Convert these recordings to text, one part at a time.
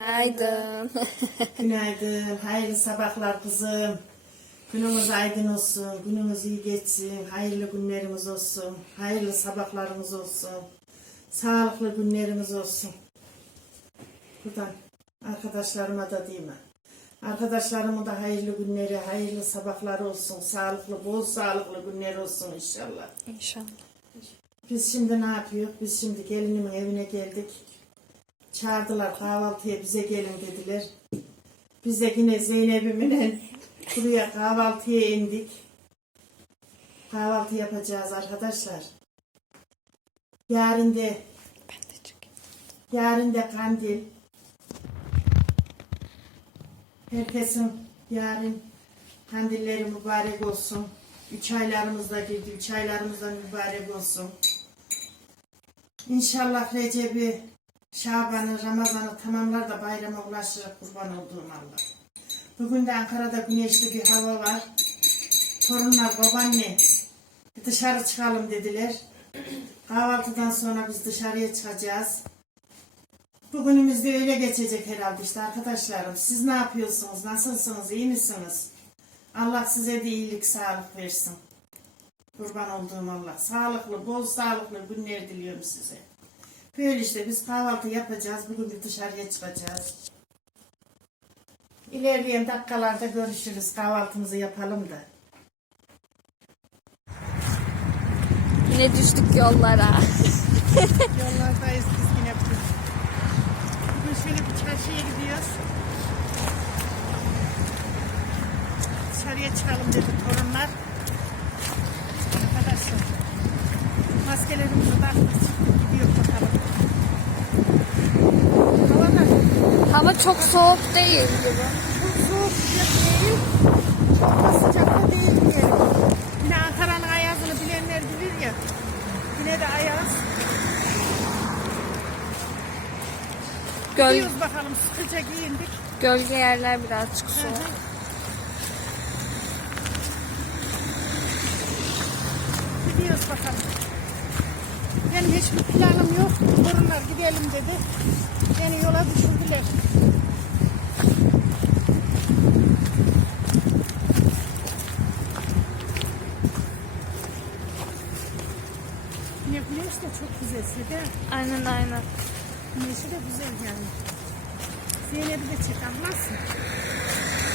Günaydın. Günaydın, hayırlı sabahlar kızım. Günümüz aydın olsun, günümüz iyi geçsin, hayırlı günlerimiz olsun, hayırlı sabahlarımız olsun, sağlıklı günlerimiz olsun. Buradan arkadaşlarıma da diyeyim. Arkadaşlarımın da hayırlı günleri, hayırlı sabahları olsun, sağlıklı, bol sağlıklı günler olsun inşallah. İnşallah. Biz şimdi ne yapıyoruz? Biz şimdi gelinimin evine geldik. Çağırdılar kahvaltıya bize gelin dediler. Biz de yine Zeynep'imle buraya kahvaltıya indik. Kahvaltı yapacağız arkadaşlar. Yarın de, de yarın da kandil. Herkesin yarın kandilleri mübarek olsun. Üç aylarımız da girdi. Üç aylarımız da mübarek olsun. İnşallah Recep'i, Şaban'ı, Ramazan'ı tamamlar da bayrama ulaşır kurban olduğum Allah. Bugün de Ankara'da güneşli bir hava var. Torunlar, babaanne dışarı çıkalım dediler. Kahvaltıdan sonra biz dışarıya çıkacağız. Bugünümüz de öyle geçecek herhalde işte arkadaşlarım. Siz ne yapıyorsunuz? Nasılsınız? iyi misiniz? Allah size de iyilik, sağlık versin. Kurban olduğum Allah. Sağlıklı, bol sağlıklı günler diliyorum size. Böyle işte biz kahvaltı yapacağız. Bugün bir dışarıya çıkacağız. İlerleyen dakikalarda görüşürüz. Kahvaltımızı yapalım da. Yine düştük yollara. Yollardayız biz yine bugün. Bugün şöyle bir çarşıya gidiyoruz. Dışarıya çıkalım dedi torunlar. Arkadaşlar. Maskelerimizi taktık çıktık gidiyor bakalım. Hava çok soğuk değil gibi. çok soğuk değil. Çok da sıcak da değil diyelim. Yine Ankara'nın ayazını bilenler bilir ya. Yine de ayaz. Göl, Gidiyoruz bakalım sıkıca giyindik. gölge yerler birazcık Hı soğuk. hı. Gidiyoruz bakalım. Hiçbir planım yok. Torunlar gidelim dedi. Beni yola düşürdüler. Yine güneş de çok güzel Seda. Aynen aynen. Güneşi de güzel yani. Zeynep'i de çek anlarsın.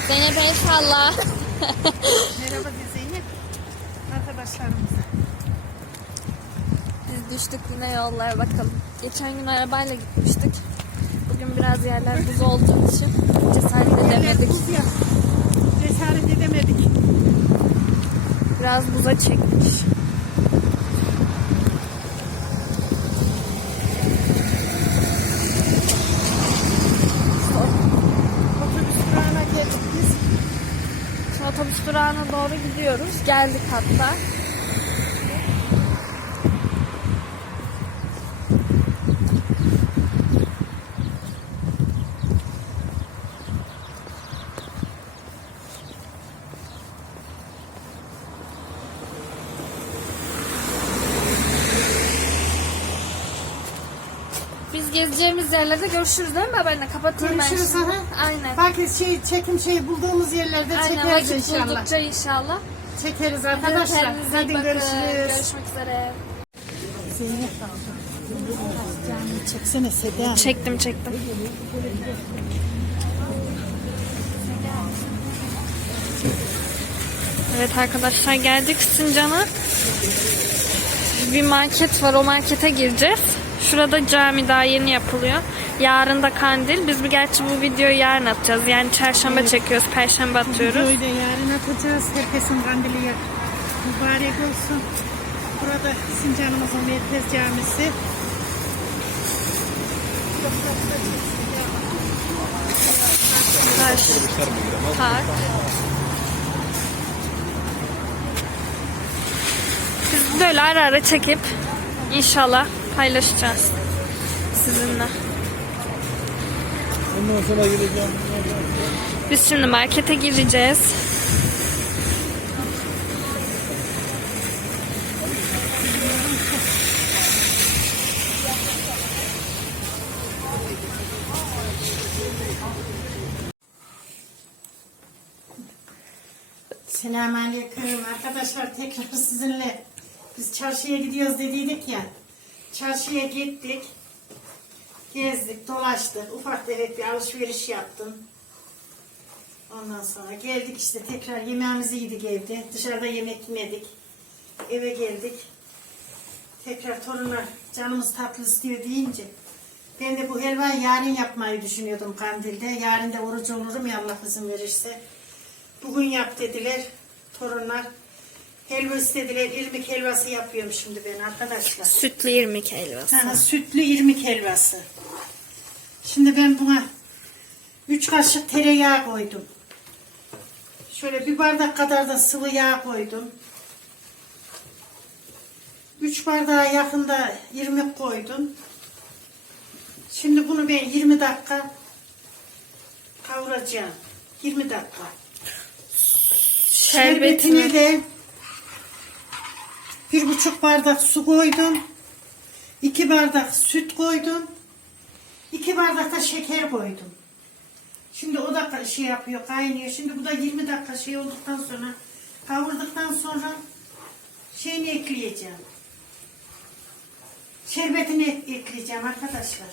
Zeynep inşallah. Merhaba de Zeynep. Arkadaşlarımız. Düştük yine yollara bakalım. Geçen gün arabayla gitmiştik. Bugün biraz yerler buz olduğu için cesaret edemedik. Ya. Cesaret edemedik. Biraz buza çekmiş. Otobüs durağına doğru gidiyoruz. Geldik hatta. Gezeceğimiz yerlerde görüşürüz değil mi babaanne? Kapatayım Görüşürüz, ben şimdi. aha. Aynen. Bak şey, çekim şeyi bulduğumuz yerlerde Aynen çekeriz vakit inşallah. buldukça inşallah. Çekeriz arkadaşlar. kendinize iyi Hadi bakın. görüşürüz. Görüşmek üzere. Zeynep çeksene Seda. Çektim çektim. Evet arkadaşlar geldik Sincan'a. Bir market var o markete gireceğiz. Şurada cami daha yeni yapılıyor. Yarın da kandil. Biz bir gerçi bu videoyu yarın atacağız. Yani çarşamba çekiyoruz, perşembe atıyoruz. Videoyu da yarın atacağız. Herkesin kandili mübarek olsun. Burada Sincan'ımızın merkez camisi. Taş, park. Biz böyle ara ara çekip inşallah paylaşacağız sizinle. Ondan sonra gireceğim. Biz şimdi markete gireceğiz. Selamünaleyküm arkadaşlar tekrar sizinle. Biz çarşıya gidiyoruz dediydik ya. Çarşıya gittik. Gezdik, dolaştık. Ufak tefek bir alışveriş yaptım. Ondan sonra geldik işte tekrar yemeğimizi yedik evde. Dışarıda yemek yemedik. Eve geldik. Tekrar torunlar canımız tatlı istiyor deyince ben de bu helvayı yarın yapmayı düşünüyordum kandilde. Yarın da oruç olurum ya Allah izin verirse. Bugün yap dediler torunlar. Helva istediler. irmik helvası yapıyorum şimdi ben arkadaşlar. Sütlü irmik helvası. Ha, sütlü irmik helvası. Şimdi ben buna 3 kaşık tereyağı koydum. Şöyle bir bardak kadar da sıvı yağ koydum. 3 bardağa yakında irmik koydum. Şimdi bunu ben 20 dakika kavuracağım. 20 dakika. Şerbetine Şerbetini de bir buçuk bardak su koydum. iki bardak süt koydum. iki bardak da şeker koydum. Şimdi o da şey yapıyor, kaynıyor. Şimdi bu da 20 dakika şey olduktan sonra, kavurduktan sonra şeyini ekleyeceğim. Şerbetini ekleyeceğim arkadaşlar.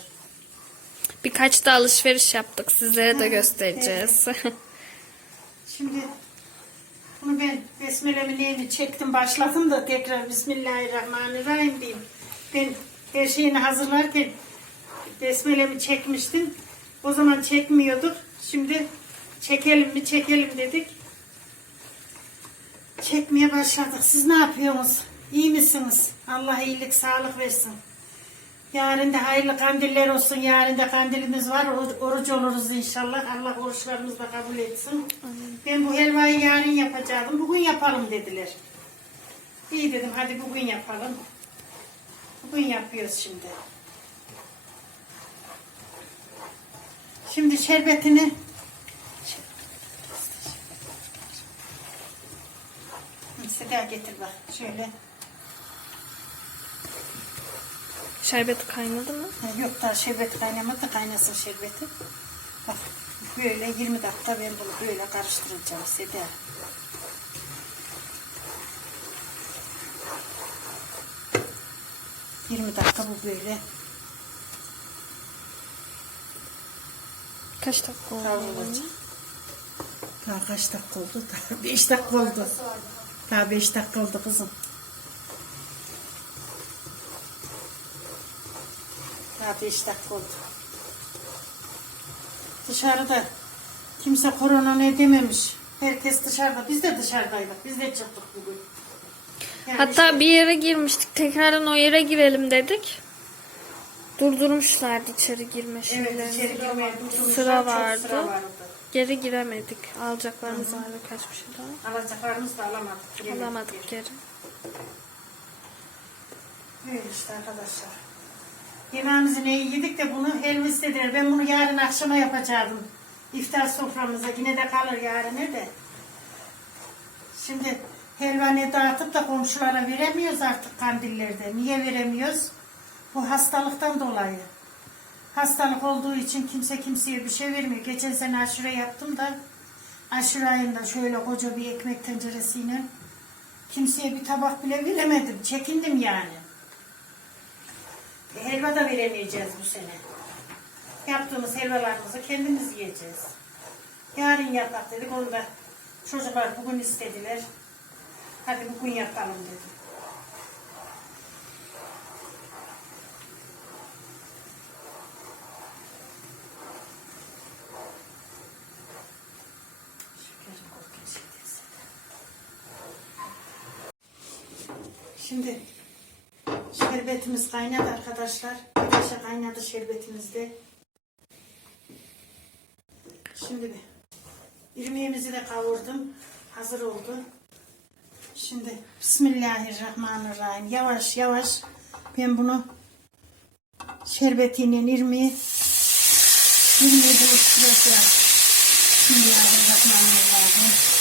birkaç da alışveriş yaptık. Sizlere de Ha, göstereceğiz. Şimdi bunu ben besmelemin neyini çektim başladım da tekrar Bismillahirrahmanirrahim diyeyim. Ben her şeyini hazırlarken besmelemi çekmiştim. O zaman çekmiyorduk. Şimdi çekelim mi çekelim dedik. Çekmeye başladık. Siz ne yapıyorsunuz? İyi misiniz? Allah iyilik, sağlık versin. Yarın da hayırlı kandiller olsun. Yarın da kandilimiz var. Oruç, oluruz inşallah. Allah oruçlarımızı da kabul etsin. Ben bu helvayı yarın yapacaktım. Bugün yapalım dediler. İyi dedim hadi bugün yapalım. Bugün yapıyoruz şimdi. Şimdi şerbetini Seda getir bak şöyle. Şerbeti kaynadı mı? Yok daha şerbet kaynamadı kaynasın şerbeti. Bak böyle 20 dakika ben bunu böyle karıştıracağım Seda. Yirmi dakika bu böyle Kaç dakika oldu? kavrulacak. Daha kaç dakika oldu? Daha beş dakika oldu. Daha beş dakika oldu kızım. Daha beş dakika oldu. Dışarıda kimse korona ne dememiş. Herkes dışarıda. Biz de dışarıdaydık. Biz de çıktık bugün. Yani Hatta bir yere girmiştik. Tekrardan o yere girelim dedik. Durdurmuşlardı içeri girme Evet şeylerini. içeri girmeye. Sıra vardı. sıra vardı. Geri giremedik. Alacaklarımız vardı kaç bir şey daha. Alacaklarımızı da alamadık. giremedik Alamadık geri. geri. Öyle işte arkadaşlar. Yemeğimizi ne yedik de bunu helva istediler. Ben bunu yarın akşama yapacaktım. İftar soframıza. Yine de kalır yarın de. Şimdi helva ne dağıtıp da komşulara veremiyoruz artık kandillerde. Niye veremiyoruz? Bu hastalıktan dolayı. Hastalık olduğu için kimse kimseye bir şey vermiyor. Geçen sene aşure yaptım da aşure ayında şöyle koca bir ekmek tenceresiyle kimseye bir tabak bile veremedim. Çekindim yani. Helva da veremeyeceğiz bu sene. Yaptığımız helvalarımızı kendimiz yiyeceğiz. Yarın yapak dedik. Onu da çocuklar bugün istediler. Hadi bugün yapalım dedim. Şekerim korkunç şeydeyse de. Şimdi şerbetimiz kaynadı arkadaşlar. Güneşe kaynadı şerbetimiz de. Şimdi bir irmiğimizi de kavurdum. Hazır oldu. Şimdi Bismillahirrahmanirrahim. Yavaş yavaş ben bunu şerbetiyle irmiği irmiği buluşturacağım. Bismillahirrahmanirrahim.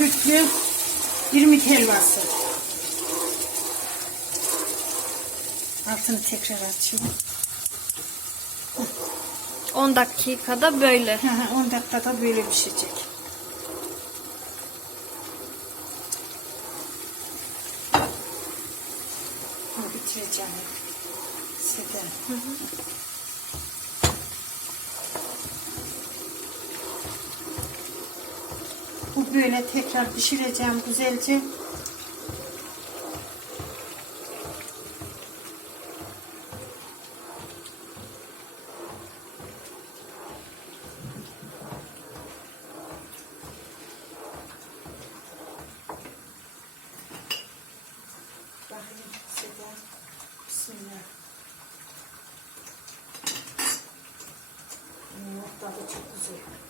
Bu sütlü irmik helvası. Altını tekrar açayım. 10 dakikada böyle. Hı hı, 10 dakikada böyle pişecek. Bunu bitireceğim. Seda. Bu böyle tekrar pişireceğim güzelce. Bakayım Seda. Bismillah. Hmm, tadı çok güzel.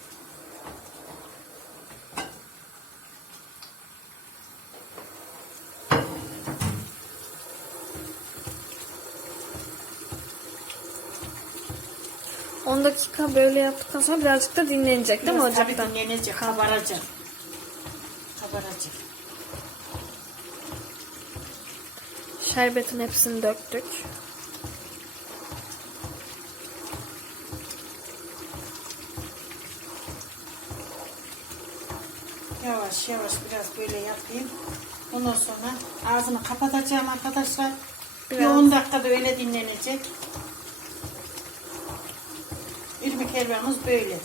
Hı. 10 dakika böyle yaptıktan sonra birazcık da dinlenecek değil mi Biraz tabii ocakta? dinlenecek, kabaracak. Kabaracak. Şerbetin hepsini döktük. Yavaş yavaş biraz böyle yapayım. Ondan sonra ağzını kapatacağım arkadaşlar. Bir Biraz. 10 dakikada öyle dinlenecek. İrmik helvamız böyle.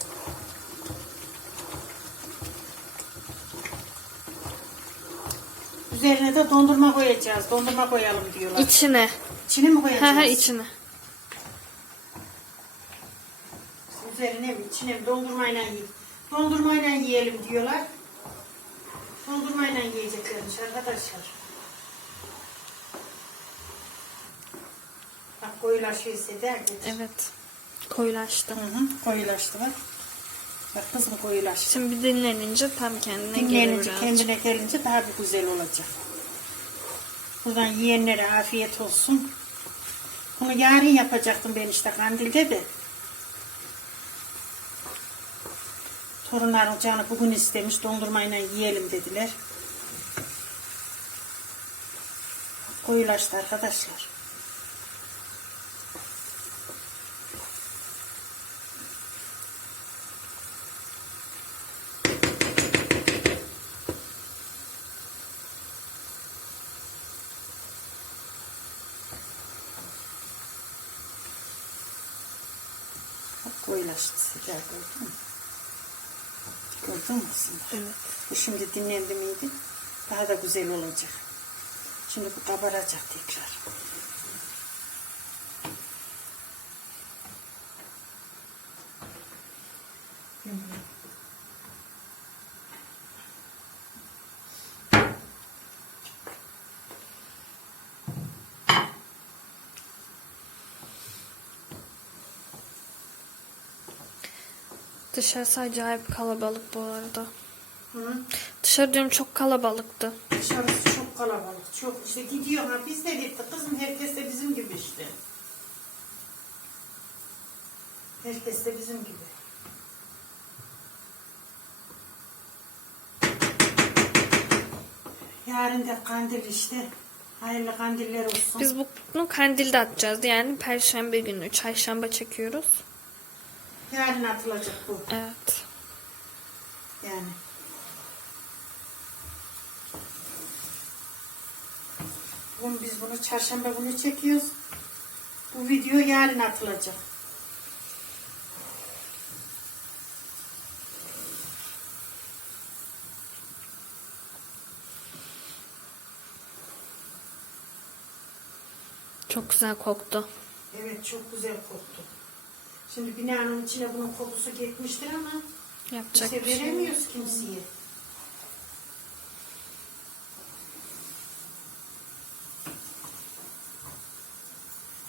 Üzerine de dondurma koyacağız. Dondurma koyalım diyorlar. İçine. İçine mi koyacağız? ha içine. Üzerine mi içine mi dondurmayla yiyelim. Dondurmayla yiyelim diyorlar. Dondurmayla yiyeceklermiş arkadaşlar. Bak koyulaşıyor Seda. Evet. Koyulaştı. Hı hı, koyulaştı bak. Bak kızım koyulaştı. Şimdi bir dinlenince tam kendine gelir Dinlenince kendine gelince daha bir güzel olacak. Buradan yiyenlere afiyet olsun. Bunu yarın yapacaktım ben işte kandilde de. Torunlarım canı bugün istemiş dondurmayla yiyelim dediler. Koyulaştı arkadaşlar. Koyulaştı sıcak gördün mü? Gördün mü kızım? Evet. Bu şimdi dinlendi miydi? Daha da güzel olacak. Şimdi bu kabaracak tekrar. Dışarısı acayip kalabalık bu arada. Hı? Dışarı diyorum çok kalabalıktı. Dışarısı çok kalabalık. Çok işte gidiyor ha biz de gittik kızım herkes de bizim gibi işte. Herkes de bizim gibi. Yarın da kandil işte. Hayırlı kandiller olsun. Biz bunu kandilde atacağız. Yani perşembe günü, çarşamba çekiyoruz. Yarın atılacak bu. Evet. Yani. Bugün biz bunu çarşamba günü çekiyoruz. Bu video yarın atılacak. Çok güzel koktu. Evet çok güzel koktu. Şimdi binanın içine bunun kokusu gitmiştir ama Yapacak işte bir şey veremiyoruz kimseye.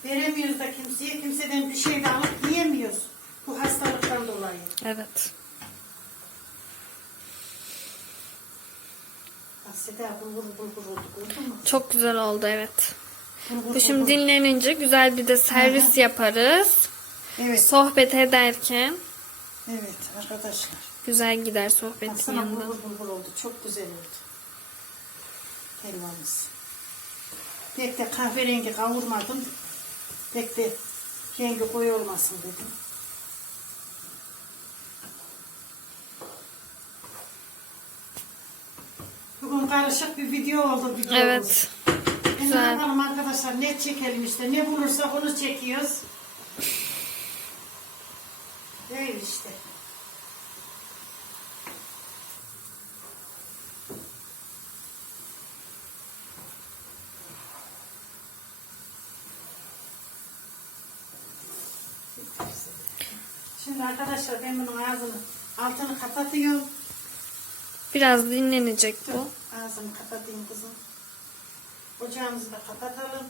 Veremiyoruz da kimseye. Kimseden bir şey de alıp yiyemiyoruz. Bu hastalıktan dolayı. Evet. Seda bulgur bulgur oldu gördün mü? Çok güzel oldu evet. Bulgur Bu şimdi bulgur. dinlenince güzel bir de servis yaparız. Evet. Sohbet ederken Evet arkadaşlar. güzel gider sohbetin Baksana yanında. bulgur bulgur oldu. Çok güzel oldu. Helvamız. Pek de kahverengi kavurmadım. Pek de rengi koyu olmasın dedim. Bugün karışık bir video oldu videomuz. Evet. Güzel. yapalım arkadaşlar ne çekelim işte ne bulursak onu çekiyoruz. Öyle işte. Şimdi arkadaşlar ben bunun ağzını altını kapatıyorum. Biraz dinlenecek bu. Ağzını kapatayım kızım. Ocağımızı da kapatalım.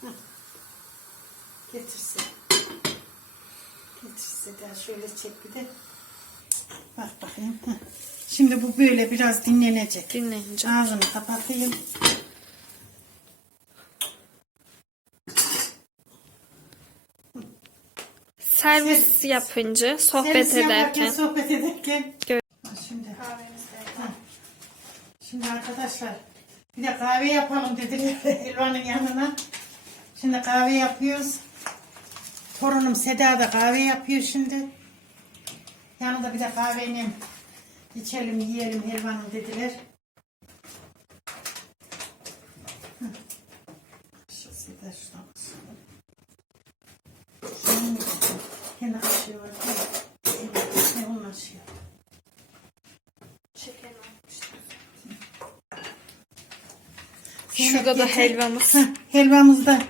Heh. Getirsin. Getirsin de şöyle çek bir de. Bak bakayım. Heh. Şimdi bu böyle biraz dinlenecek. Dinlenecek. Ağzını kapatayım. Servis yapınca, sohbet Servis yaparken, ederken. Sohbet ederken. Gör- Ha, Şimdi. Şimdi arkadaşlar bir de kahve yapalım dediler Elvan'ın yanına. Şimdi kahve yapıyoruz. Torunum Seda da kahve yapıyor şimdi. Yanında bir de kahveyle içelim yiyelim Elvan'ım dediler. Şu Seda mi? Kendi aşıyor var. Ne onun aşıyor. Şurada da helvamız. Helvamız da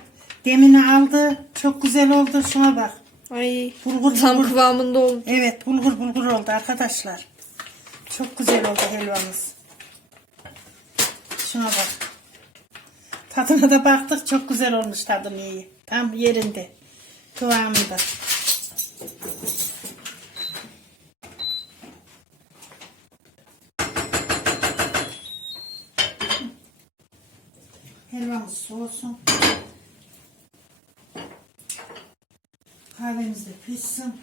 demini aldı. Çok güzel oldu. Şuna bak. Ay Bulgur tam bulgur. kıvamında oldu. Evet bulgur bulgur oldu arkadaşlar. Çok güzel oldu helvamız. Şuna bak. Tadına da baktık. Çok güzel olmuş tadını iyi. Tam yerinde. Kıvamında. Helvamız soğusun. Kahvemiz de pişsin.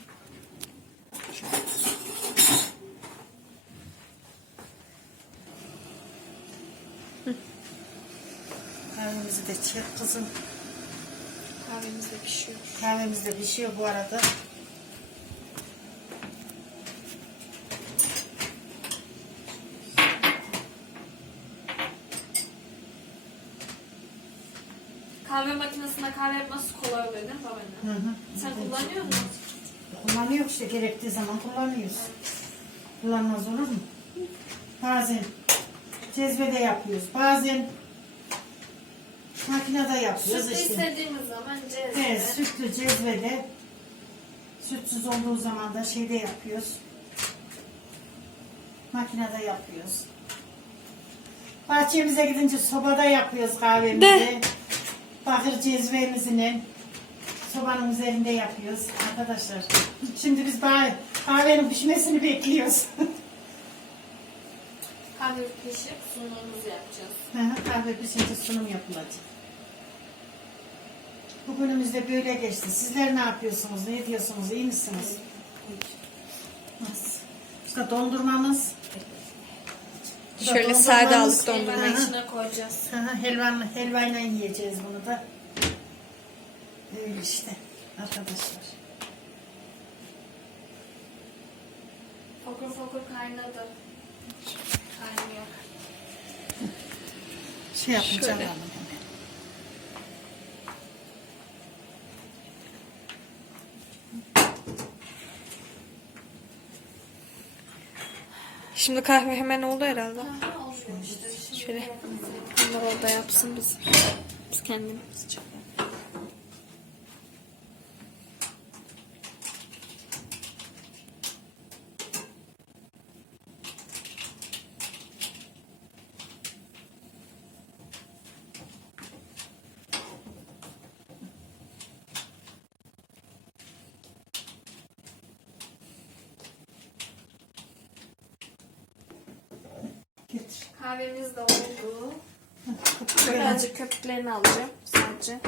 Kahvemizi de çek kızım. Kahvemiz de pişiyor. Kahvemiz de pişiyor bu arada. Kahve kahve yapması kolay oluyor değil mi babaanne? Hı hı. Sen kullanıyor musun? Kullanıyor işte gerektiği zaman kullanıyoruz. Kullanmaz olur mu? Bazen cezvede yapıyoruz. Bazen makinede yapıyoruz Sütlü işte. istediğimiz zaman cezve. Evet, sütlü cezvede sütsüz olduğu zaman da şeyde yapıyoruz. Makinede yapıyoruz. Bahçemize gidince sobada yapıyoruz kahvemizi. De. Bakır cezvemizin sobanın üzerinde yapıyoruz arkadaşlar. Şimdi biz kahvenin pişmesini bekliyoruz. Kahve pişip sunumumuzu yapacağız. Hı, Kahve pişince sunum yapılacak. Bugünümüz de böyle geçti. Sizler ne yapıyorsunuz? Ne diyorsunuz? İyi misiniz? Nasıl? İşte dondurmamız. Şöyle dondurmayı. Hı hı. içine koyacağız. Helvanla, helvayla yiyeceğiz bunu da. Öyle işte arkadaşlar. Fokur fokur kaynadı. Kaynıyor. Şey yapacağım Şöyle. hemen. Şimdi kahve hemen oldu herhalde. Şöyle. Onlar orada yapsın biz. Biz kendimiz için. Getir. Kahvemiz de oldu. Böyle. Birazcık köpüklerini alacağım sadece.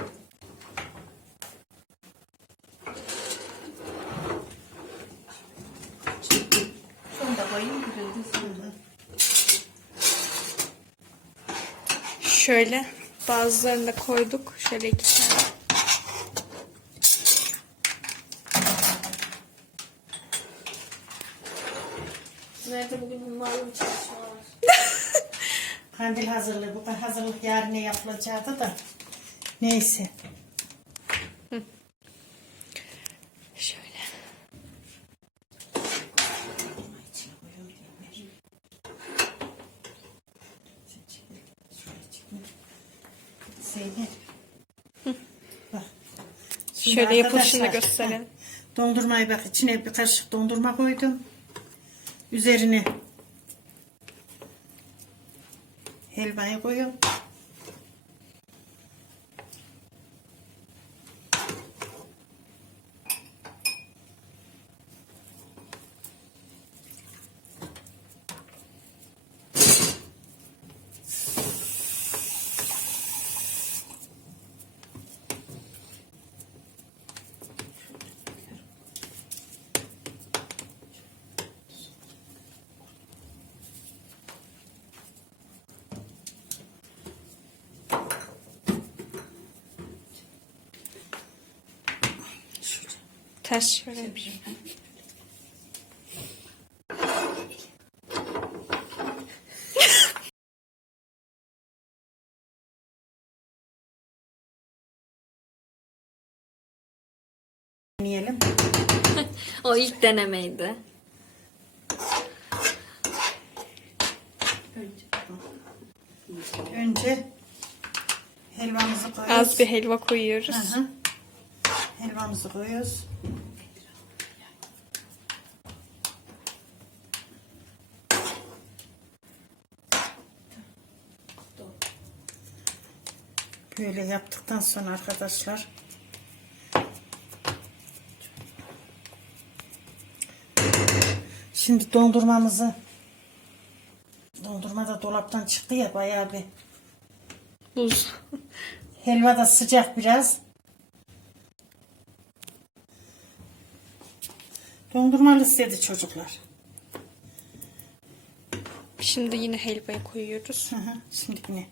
Şunu da koyayım. Biraz da Hı hı. Şöyle bazılarını da koyduk. Şöyle iki tane. Nerede bugün malum çalışma var. Kandil hazırlığı. Bu hazırlık yarın ne yapılacaktı da. Neyse. Şöyle. Zeynep. Bak. Şimdi Şöyle yapılışını gösterelim. Dondurmayı bak içine bir kaşık dondurma koydum. Üzerine helvayı koyuyorum. Ters şöyle yapayım. Deneyelim. O ilk denemeydi. Önce helvamızı koyuyoruz. Az bir helva koyuyoruz. Hı hı. Helvamızı koyuyoruz. Böyle yaptıktan sonra arkadaşlar Şimdi dondurmamızı dondurma da dolaptan çıktı ya bayağı bir Buz. Helva da sıcak biraz. Dondurmalı istedi çocuklar. Şimdi yine helvayı koyuyoruz. Hı hı. Şimdi yine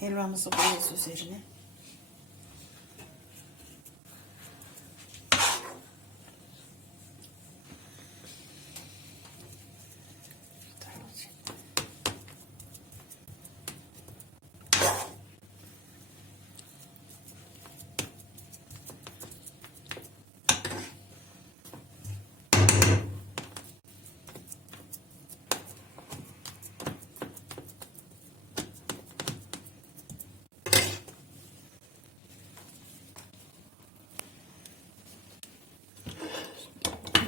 helvamızı koyuyoruz üzerine.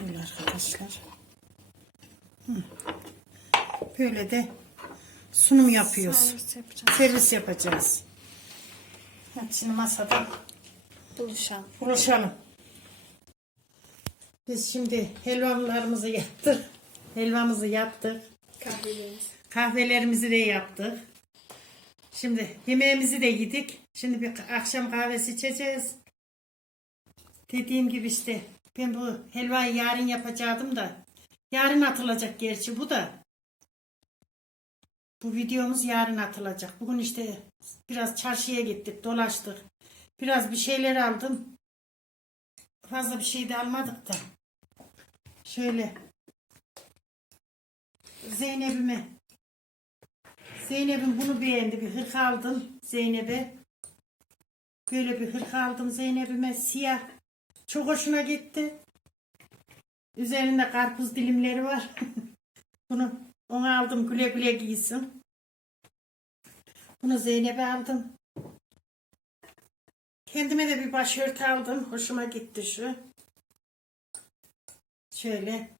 Böyle arkadaşlar. Hı. Böyle de sunum yapıyoruz. Servis yapacağız. Servis yapacağız. Hadi Şimdi masada Buluşalım. buluşalım. Biz şimdi helvalarımızı yaptık. Helvamızı yaptık. Kahvelerimiz. Kahvelerimizi de yaptık. Şimdi yemeğimizi de yedik. Şimdi bir akşam kahvesi içeceğiz. Dediğim gibi işte ben bu helvayı yarın yapacaktım da yarın atılacak gerçi bu da. Bu videomuz yarın atılacak. Bugün işte biraz çarşıya gittik, dolaştık. Biraz bir şeyler aldım. Fazla bir şey de almadık da. Şöyle Zeynep'ime Zeynep'im bunu beğendi. Bir hırka aldım Zeynep'e. Böyle bir hırka aldım Zeynep'ime. Siyah. Çok hoşuna gitti. Üzerinde karpuz dilimleri var. bunu ona aldım güle güle giysin. Bunu Zeynep'e aldım. Kendime de bir başörtü aldım. Hoşuma gitti şu. Şöyle.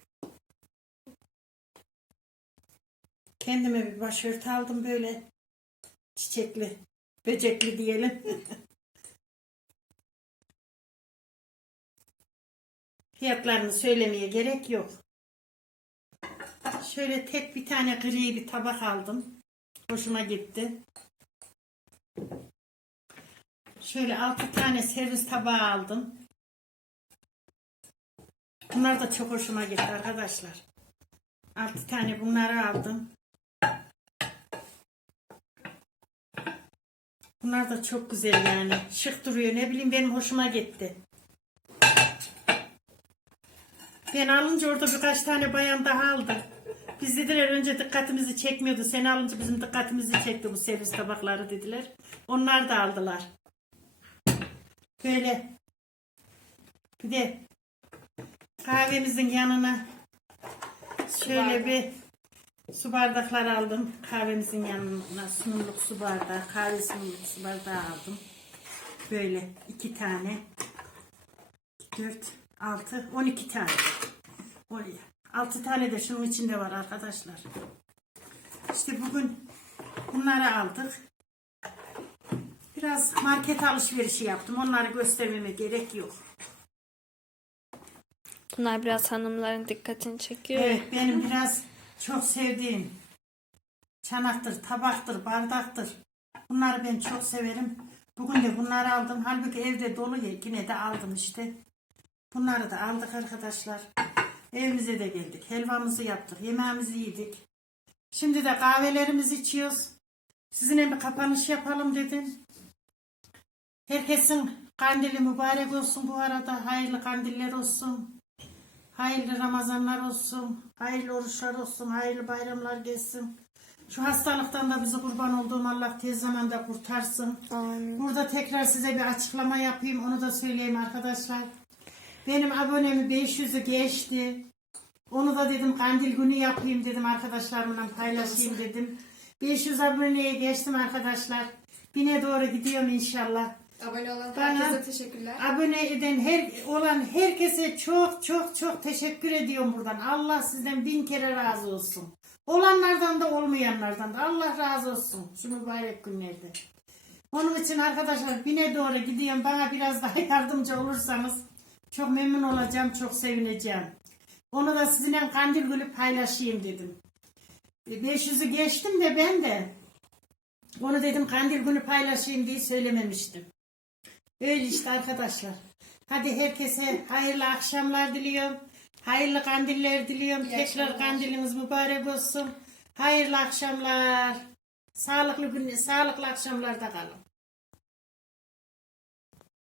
Kendime bir başörtü aldım böyle çiçekli, böcekli diyelim. Fiyatlarını söylemeye gerek yok. Şöyle tek bir tane gri bir tabak aldım. Hoşuma gitti. Şöyle altı tane servis tabağı aldım. Bunlar da çok hoşuma gitti arkadaşlar. Altı tane bunları aldım. Bunlar da çok güzel yani. Şık duruyor. Ne bileyim benim hoşuma gitti. Ben alınca orada birkaç tane bayan daha aldı. Biz dediler önce dikkatimizi çekmiyordu. Sen alınca bizim dikkatimizi çekti bu servis tabakları dediler. Onlar da aldılar. Böyle. Bir de kahvemizin yanına şöyle bir su bardakları aldım. Kahvemizin yanına sunumluk su bardağı, kahve sunumluk su bardağı aldım. Böyle iki tane. 4, 6, 12 tane. Oraya. 6 tane de şunun içinde var arkadaşlar. İşte bugün bunları aldık. Biraz market alışverişi yaptım. Onları göstermeme gerek yok. Bunlar biraz hanımların dikkatini çekiyor. Evet benim biraz çok sevdiğim çanaktır, tabaktır, bardaktır. Bunları ben çok severim. Bugün de bunları aldım. Halbuki evde dolu ya yine de aldım işte. Bunları da aldık arkadaşlar. Evimize de geldik. Helvamızı yaptık. Yemeğimizi yedik. Şimdi de kahvelerimizi içiyoruz. Sizinle bir kapanış yapalım dedim. Herkesin kandili mübarek olsun bu arada. Hayırlı kandiller olsun. Hayırlı Ramazanlar olsun. Hayırlı oruçlar olsun. Hayırlı bayramlar gelsin. Şu hastalıktan da bizi kurban olduğum Allah tez zamanda kurtarsın. Amin. Burada tekrar size bir açıklama yapayım. Onu da söyleyeyim arkadaşlar. Benim abonemi 500'ü geçti. Onu da dedim kandil günü yapayım dedim arkadaşlarımla paylaşayım dedim. 500 aboneye geçtim arkadaşlar. Bine doğru gidiyorum inşallah. Abone olan Bana- herkese teşekkürler. Abone eden her olan herkese çok çok çok teşekkür ediyorum buradan. Allah sizden bin kere razı olsun. Olanlardan da olmayanlardan da Allah razı olsun şu mübarek günlerde. Onun için arkadaşlar bine doğru gidiyorum. Bana biraz daha yardımcı olursanız çok memnun olacağım, çok sevineceğim. Onu da sizinle kandil günü paylaşayım dedim. E, 500'ü geçtim de ben de onu dedim kandil günü paylaşayım diye söylememiştim. Öyle işte arkadaşlar. Hadi herkese hayırlı akşamlar diliyorum. Hayırlı kandiller diliyorum. Tekrar kandiliniz mübarek olsun. Hayırlı akşamlar. Sağlıklı gün, sağlıklı akşamlarda kalın.